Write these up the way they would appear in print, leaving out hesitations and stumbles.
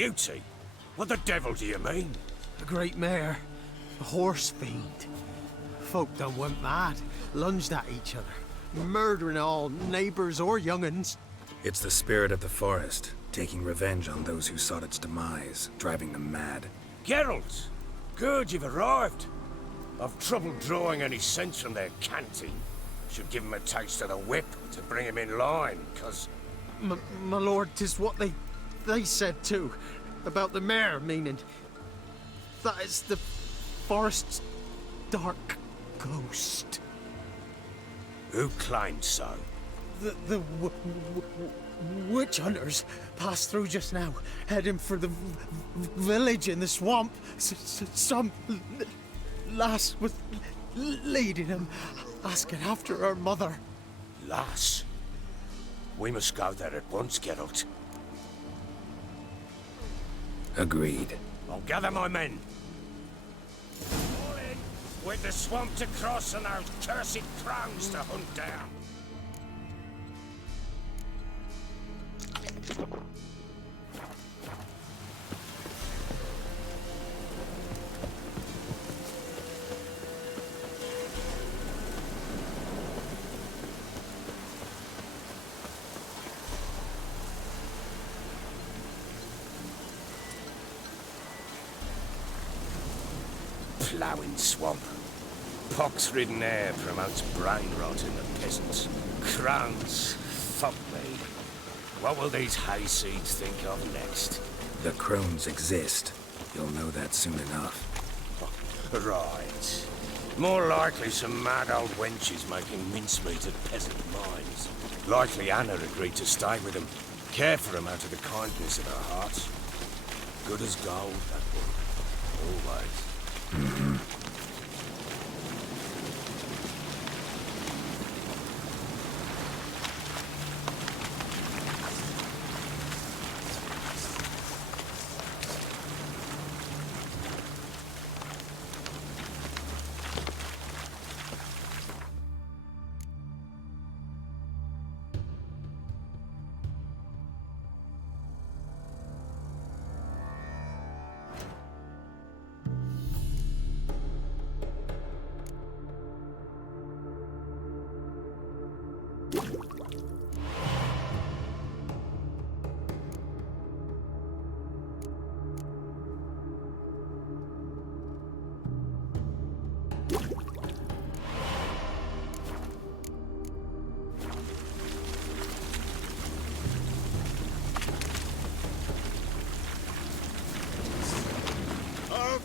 Beauty? What the devil do you mean? A great mare. A horse fiend. Folk done went mad, lunged at each other, murdering all neighbours or young'uns. It's the spirit of the forest, taking revenge on those who sought its demise, driving them mad. Geralt! Good, you've arrived. I've trouble drawing any sense from their canting. Should give him a taste of the whip to bring him in line, 'cause... My lord, 'tis what they said too. About the mare, meaning... that is the forest's dark ghost. Who claimed so? The witch hunters passed through just now, heading for the village in the swamp. Some lass was leading them, asking after her mother. Lass? We must go there at once, Geralt. Agreed. I'll gather my men. All in, with the swamp to cross and those cursed crows to hunt down. Ploughing swamp. Pox-ridden air promotes brain rot in the peasants. Crones, fuck me. What will these hayseeds think of next? The crones exist. You'll know that soon enough. Right. More likely some mad old wenches making mincemeat at peasant mines. Likely Anna agreed to stay with them, care for them out of the kindness of her heart. Good as gold, that woman. Always.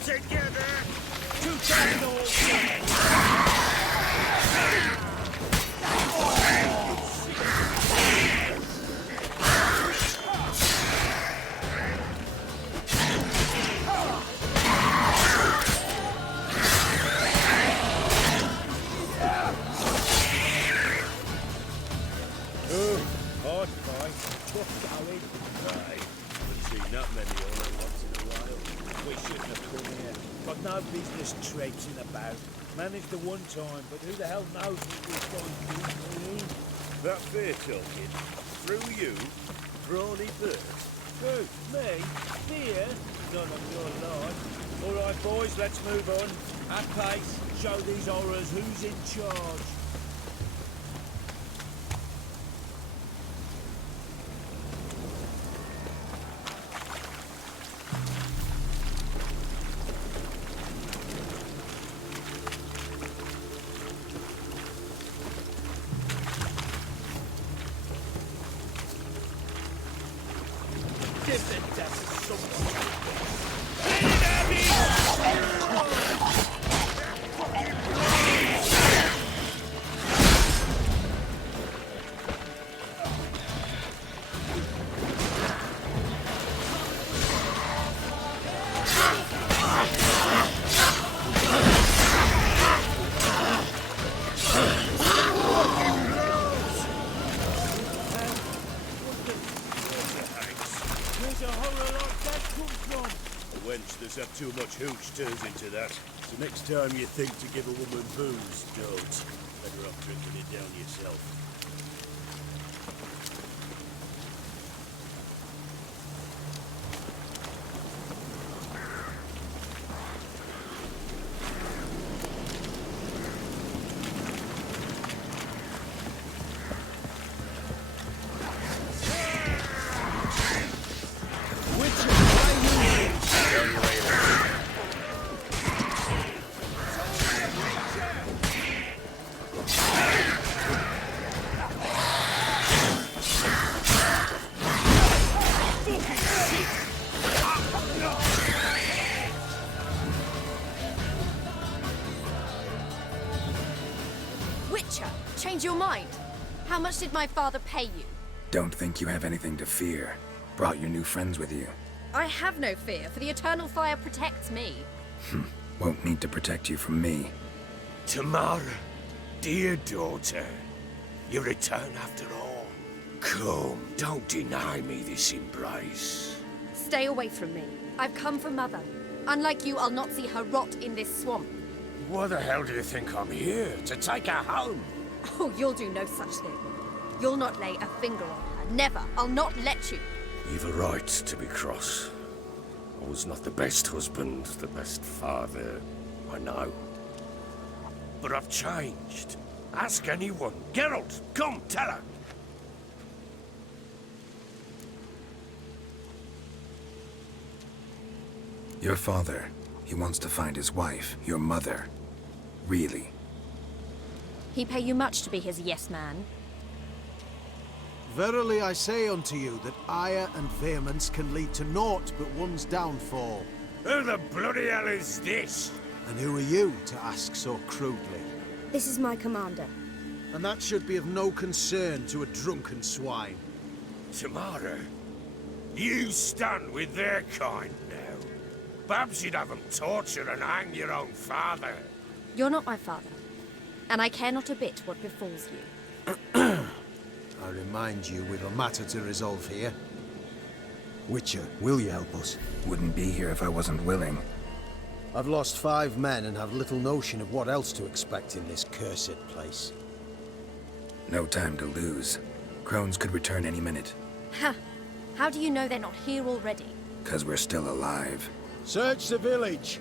Together, to battle! Hard fight, tough going. Aye, haven't seen that many all at once in a while. We shouldn't have come here. Got no business traipsing about. Managed the one time, but who the hell knows what we're going to do? That fair talking. Through you, Brawny Bird. Who? Me? Fear? None of your life. All right, boys, let's move on. At pace, show these horrors who's in charge. Give the death There's up too much hooch turns into that. So next time you think to give a woman booze, don't. Better off drinking it down yourself. change your mind? How much did my father pay you? Don't think you have anything to fear. Brought your new friends with you. I have no fear, for the eternal fire protects me. Won't need to protect you from me. Tamara, dear daughter, you return after all. Come, don't deny me this embrace. Stay away from me. I've come for Mother. Unlike you, I'll not see her rot in this swamp. Why the hell do you think I'm here? To take her home? Oh, you'll do no such thing. You'll not lay a finger on her. Never. I'll not let you. You've a right to be cross. I was not the best husband, the best father, I know. But I've changed. Ask anyone. Geralt, come, tell her. Your father, he wants to find his wife, your mother. Really. He pay you much to be his yes man. Verily I say unto you that ire and vehemence can lead to naught but one's downfall. Who the bloody hell is this? And who are you to ask so crudely? This is my commander. And that should be of no concern to a drunken swine. Tamara, you stand with their kind now. Perhaps you'd have them torture and hang your own father. You're not my father, and I care not a bit what befalls you. I remind you we've a matter to resolve here. Witcher, will you help us? Wouldn't be here if I wasn't willing. I've lost 5 men and have little notion of what else to expect in this cursed place. No time to lose. Crones could return any minute. Ha! How do you know they're not here already? 'Cause we're still alive. Search the village!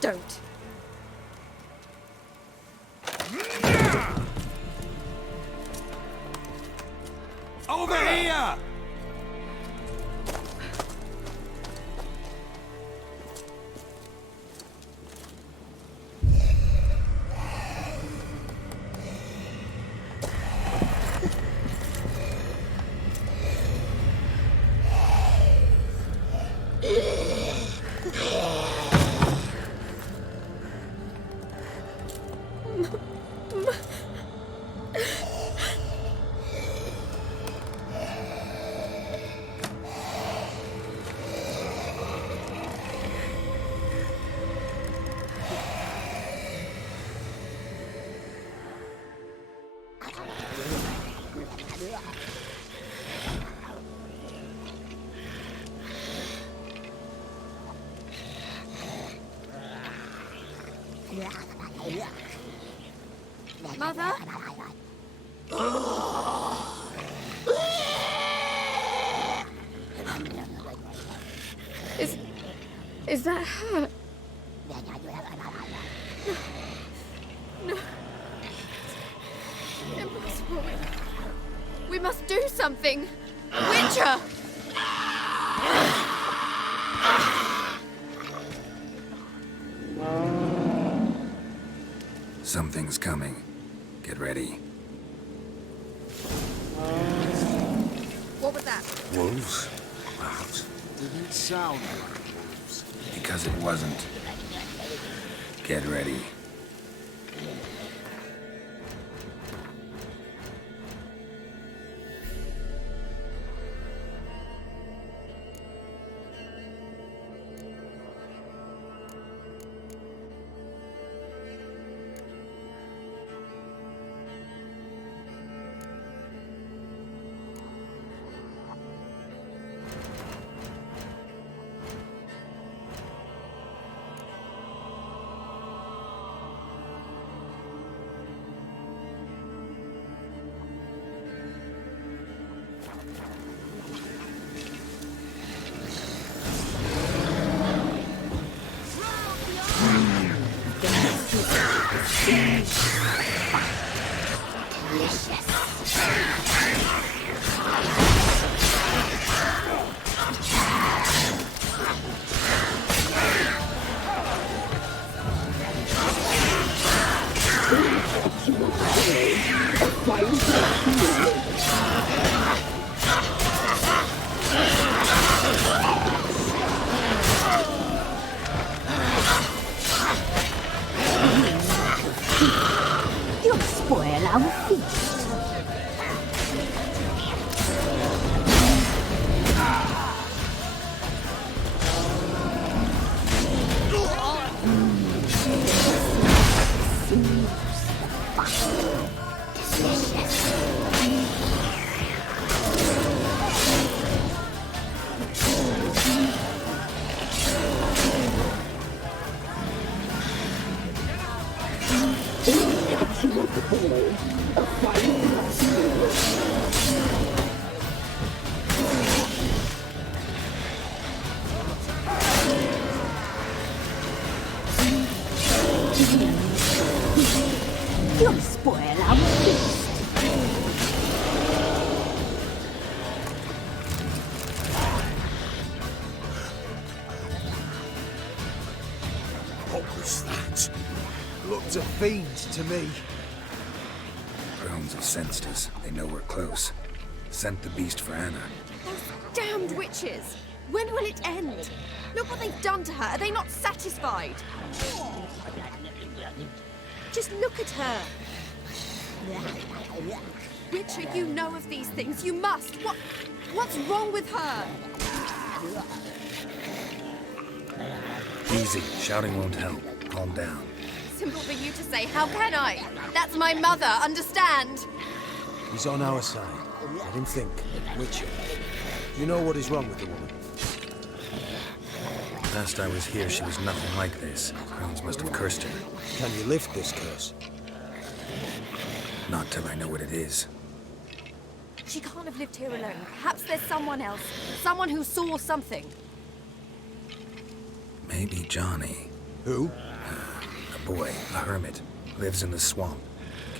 Don't. Over here! Mother? Is that her? No. Impossible. We must do something. Witcher! Something's coming. Get ready. What was that? Wolves? Perhaps. Didn't sound like wolves. Because it wasn't. Get ready. It's a fiend to me. Crones have sensed us. They know we're close. Sent the beast for Anna. Those damned witches! When will it end? Look what they've done to her. Are they not satisfied? Just look at her. Witcher, you know of these things. You must. What's wrong with her? Easy. Shouting won't help. Calm down. Simple for you to say. How can I? That's my mother. Understand? He's on our side. Let him think. Witcher. You know what is wrong with the woman? Last I was here, she was nothing like this. Crones must have cursed her. Can you lift this curse? Not till I know what it is. She can't have lived here alone. Perhaps there's someone else. Someone who saw something. Maybe Johnny. Who? A boy, a hermit. Lives in the swamp.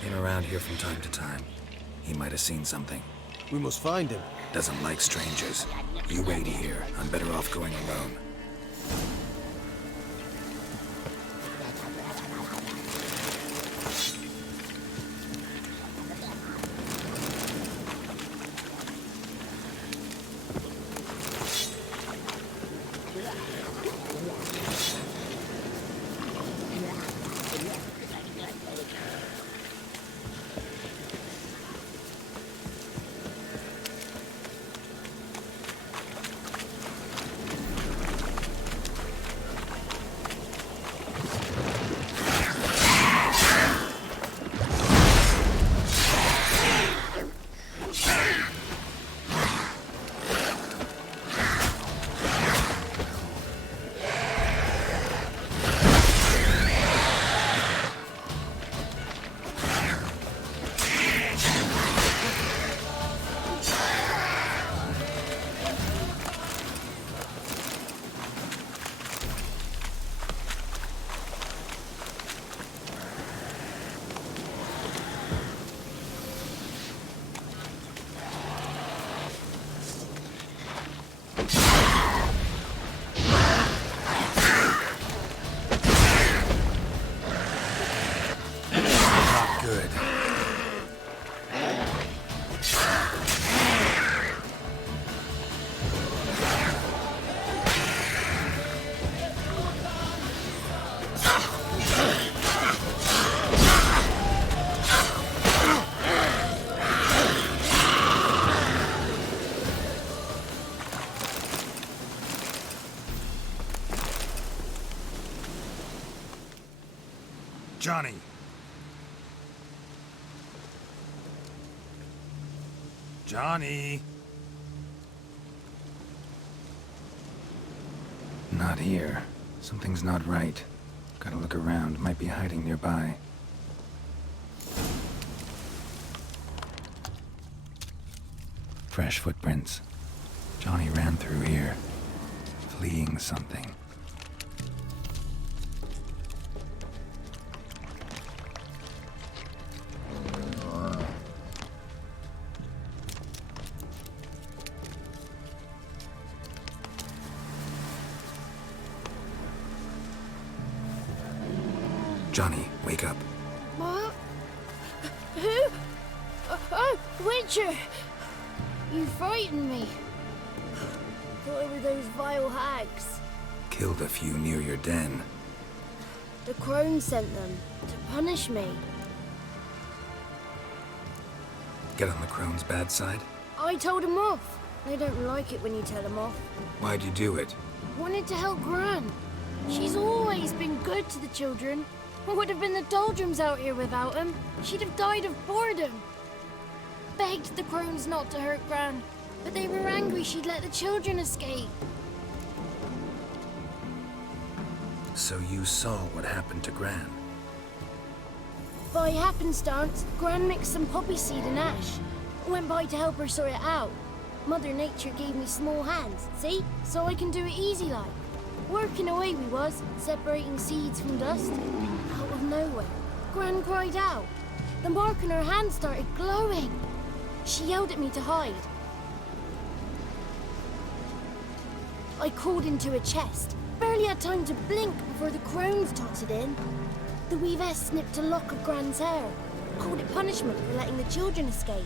Came around here from time to time. He might have seen something. We must find him. Doesn't like strangers. You wait here. I'm better off going alone. Johnny! Johnny! Not here. Something's not right. Gotta look around. Might be hiding nearby. Fresh footprints. Johnny ran through here, fleeing something. Johnny, wake up. What? Who? Oh, Witcher! You frightened me. Thought it were those vile hags. Killed a few near your den. The crone sent them to punish me. Get on the crone's bad side? I told them off. They don't like it when you tell them off. Why'd you do it? Wanted to help Gran. She's always been good to the children. It would have been the doldrums out here without him. She'd have died of boredom. Begged the crones not to hurt Gran, but they were angry she'd let the children escape. So you saw what happened to Gran? By happenstance, Gran mixed some poppy seed and ash. Went by to help her sort it out. Mother Nature gave me small hands, see? So I can do it easy like. Working away we was, separating seeds from dust. Out of nowhere, Gran cried out. The mark on her hand started glowing. She yelled at me to hide. I crawled into a chest. Barely had time to blink before the crones totted in. The weavess snipped a lock of Gran's hair, called it punishment for letting the children escape.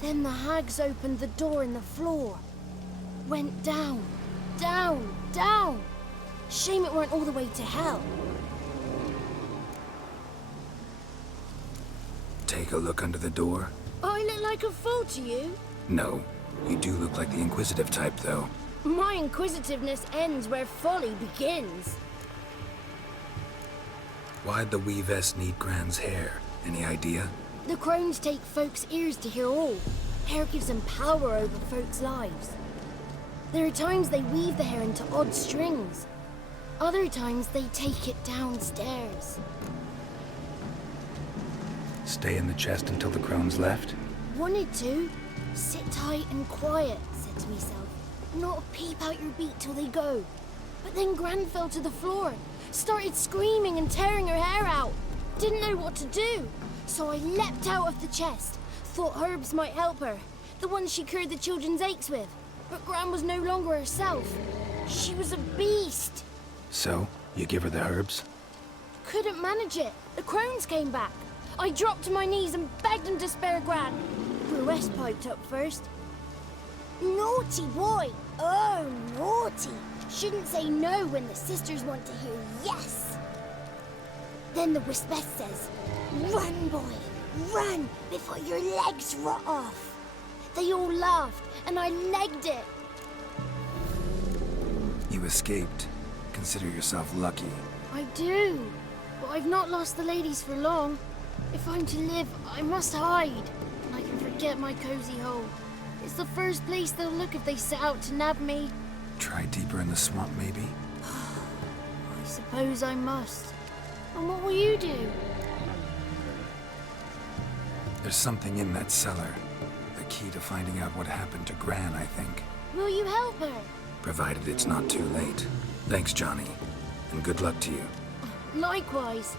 Then the hags opened the door in the floor. Went down, down, down. Shame it weren't all the way to hell. Take a look under the door. I look like a fool to you? No, you do look like the inquisitive type, though. My inquisitiveness ends where folly begins. Why'd the weavess need Gran's hair? Any idea? The crones take folks' ears to hear all. Hair gives them power over folks' lives. There are times they weave the hair into odd strings. Other times they take it downstairs. Stay in the chest until the crones left? Wanted to. Sit tight and quiet, said to myself. Not peep out your beat till they go. But then Gran fell to the floor, started screaming and tearing her hair out. Didn't know what to do. So I leapt out of the chest. Thought herbs might help her. The ones she cured the children's aches with. But Gran was no longer herself. She was a beast. So, you give her the herbs? Couldn't manage it. The crones came back. I dropped to my knees and begged them to spare Gran. Brewess piped up first. Naughty boy! Oh, naughty! Shouldn't say no when the sisters want to hear yes. Then the Wispess says, run, boy, run before your legs rot off. They all laughed and I legged it. You escaped. Consider yourself lucky. I do, but I've not lost the ladies for long. If I'm to live, I must hide. And I can forget my cozy hole. It's the first place they'll look if they set out to nab me. Try deeper in the swamp, maybe? I suppose I must. And what will you do? There's something in that cellar. The key to finding out what happened to Gran, I think. Will you help her? Provided it's not too late. Thanks, Johnny. And good luck to you. Likewise.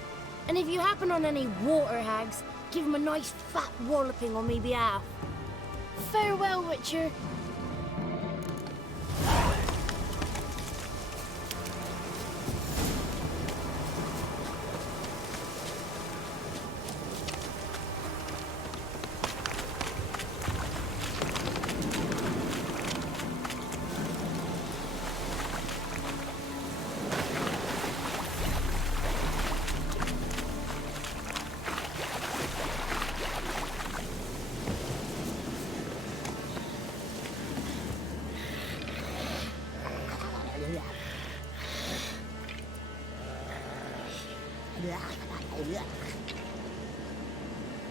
And if you happen on any water hags, give them a nice fat walloping on me behalf. Farewell, Witcher.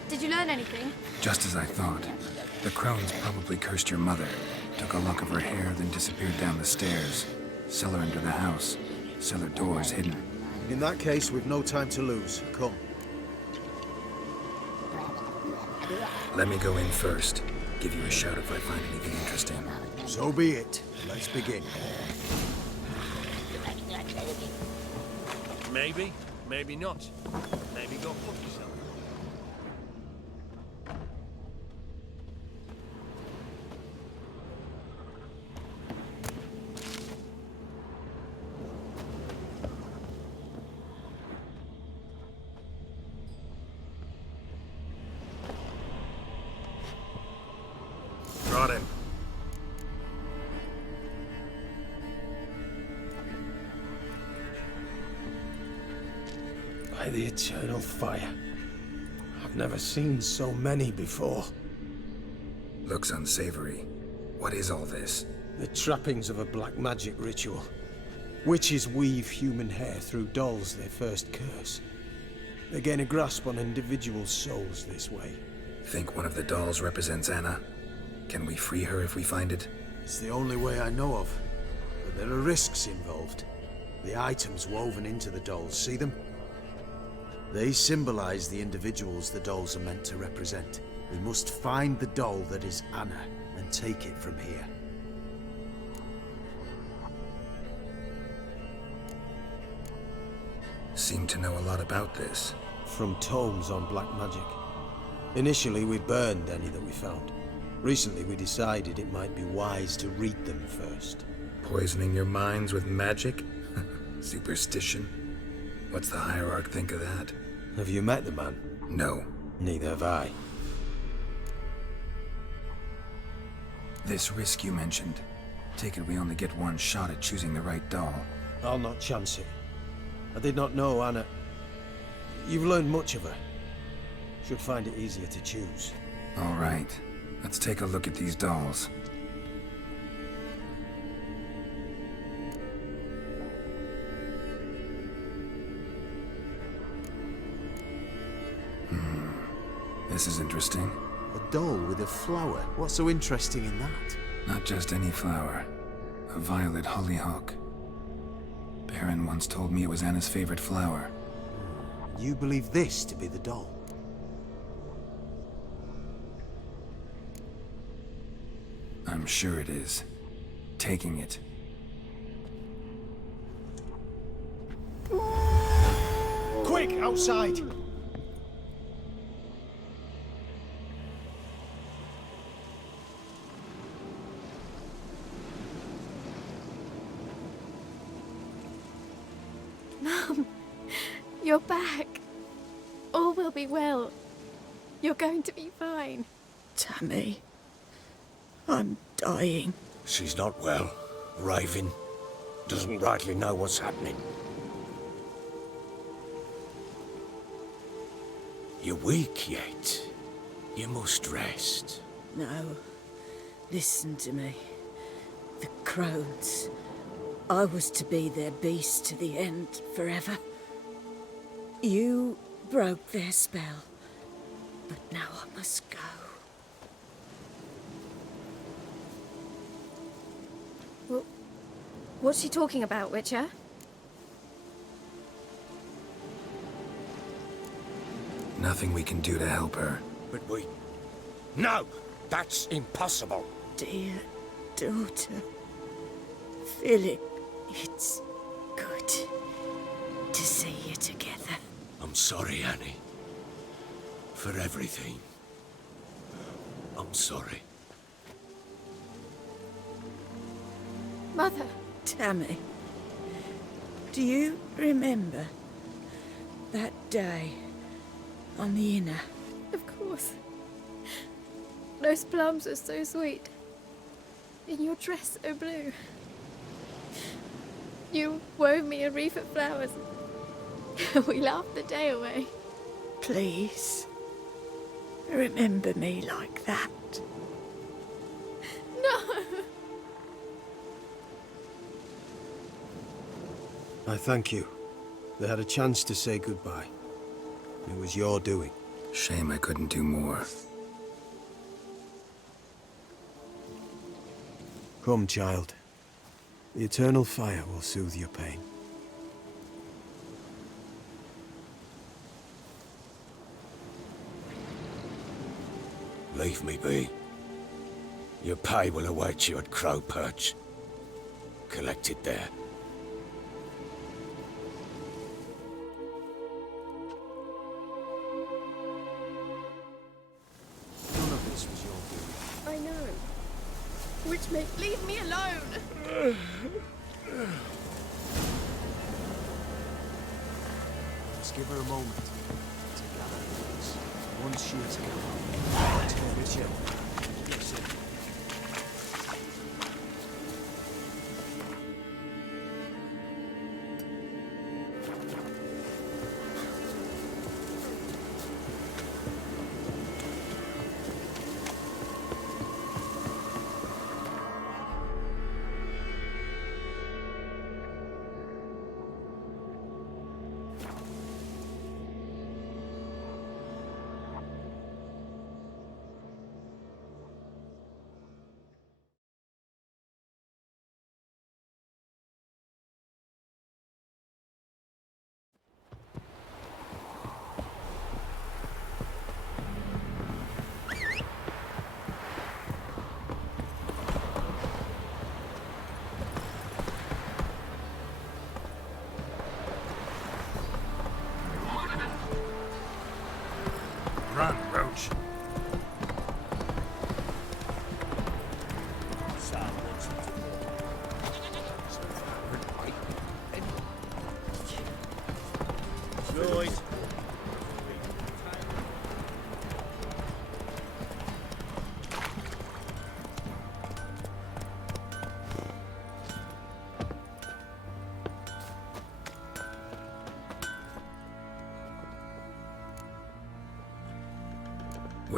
Did you learn anything? Just as I thought. The crones probably cursed your mother, took a lock of her hair, then disappeared down the stairs. Cellar under the house. Cellar doors hidden. In that case, we've no time to lose. Come. Let me go in first. Give you a shout if I find anything interesting. So be it. Let's begin. Maybe, maybe not. Maybe go fuck yourself. Brought him. By the eternal fire. I've never seen so many before. Looks unsavory. What is all this? The trappings of a black magic ritual. Witches weave human hair through dolls they first curse. They gain a grasp on individual souls this way. Think one of the dolls represents Anna? Can we free her if we find it? It's the only way I know of. But there are risks involved. The items woven into the dolls, see them? They symbolize the individuals the dolls are meant to represent. We must find the doll that is Anna and take it from here. Seem to know a lot about this. From tomes on black magic. Initially, we burned any that we found. Recently, we decided it might be wise to read them first. Poisoning your minds with magic? Superstition? What's the hierarch think of that? Have you met the man? No. Neither have I. This risk you mentioned. Take it we only get one shot at choosing the right doll. I'll not chance it. I did not know Anna. You've learned much of her. Should find it easier to choose. All right. Let's take a look at these dolls. This is interesting. A doll with a flower. What's so interesting in that? Not just any flower. A violet hollyhock. Baron once told me it was Anna's favorite flower. You believe this to be the doll? I'm sure it is. Taking it. Quick, outside! Mum, you're back. All will be well. You're going to be fine. Tammy, I'm dying. She's not well. Raving. Doesn't rightly know what's happening. You're weak yet. You must rest. No, listen to me. The crones. I was to be their beast to the end, forever. You broke their spell, but now I must go. Well, what's she talking about, Witcher? Nothing we can do to help her. But we... No! That's impossible! Dear daughter, Philip, it's good to see you together. I'm sorry, Annie. For everything. I'm sorry. Mother. Tammy, do you remember that day on the Inner? Of course. Those plums are so sweet. In your dress so blue. You wove me a wreath of flowers. We laughed the day away. Please, remember me like that. No! I thank you. They had a chance to say goodbye. It was your doing. Shame I couldn't do more. Come, child. The eternal fire will soothe your pain. Leave me be. Your pay will await you at Crow Perch. Collect it there. None of this was your doing. I know. Witchmate, leave me alone! Let's give her a moment to gather her thoughts. Once she has gone, turn the chill. Listen.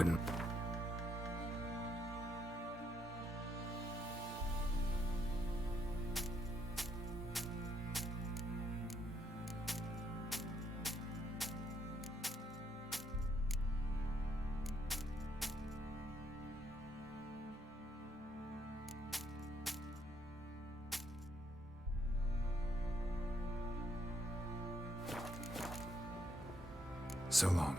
wouldn't. So long.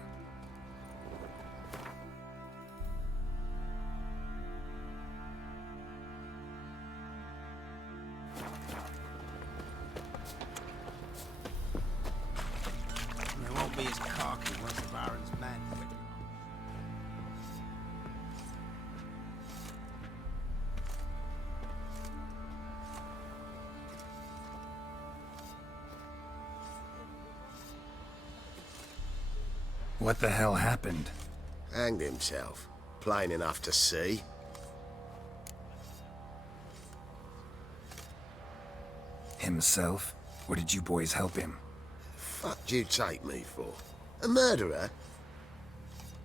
They won't be as cocky once the Baron's men. What the hell happened? Hanged himself. Plain enough to see. Himself? Or did you boys help him? Fuck do you take me for? A murderer?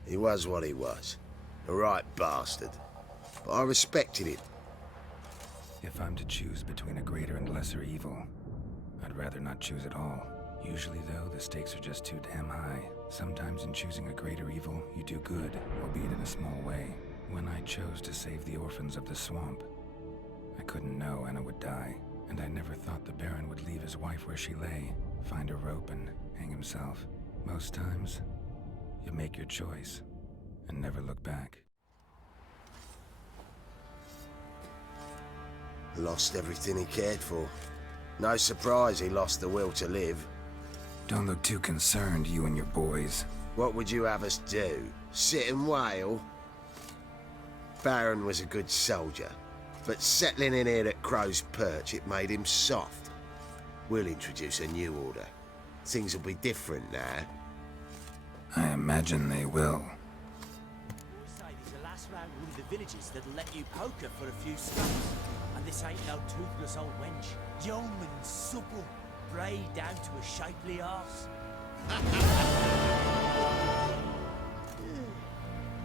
He was what he was. A right bastard. But I respected him. If I'm to choose between a greater and lesser evil, I'd rather not choose at all. Usually, though, the stakes are just too damn high. Sometimes in choosing a greater evil, you do good, albeit in a small way. When I chose to save the orphans of the swamp, I couldn't know Anna would die, and I never thought the Baron would leave his wife where she lay, find a rope and hang himself. Most times, you make your choice and never look back. Lost everything he cared for. No surprise he lost the will to live. Don't look too concerned, you and your boys. What would you have us do? Sit and wail? Baron was a good soldier, but settling in here at Crow's Perch, it made him soft. We'll introduce a new order. Things will be different now. I imagine they will. Boys say there's a last round in the villages that'll let you poker for a few scraps. And this ain't no toothless old wench. Young and supple, braid down to a shapely arse.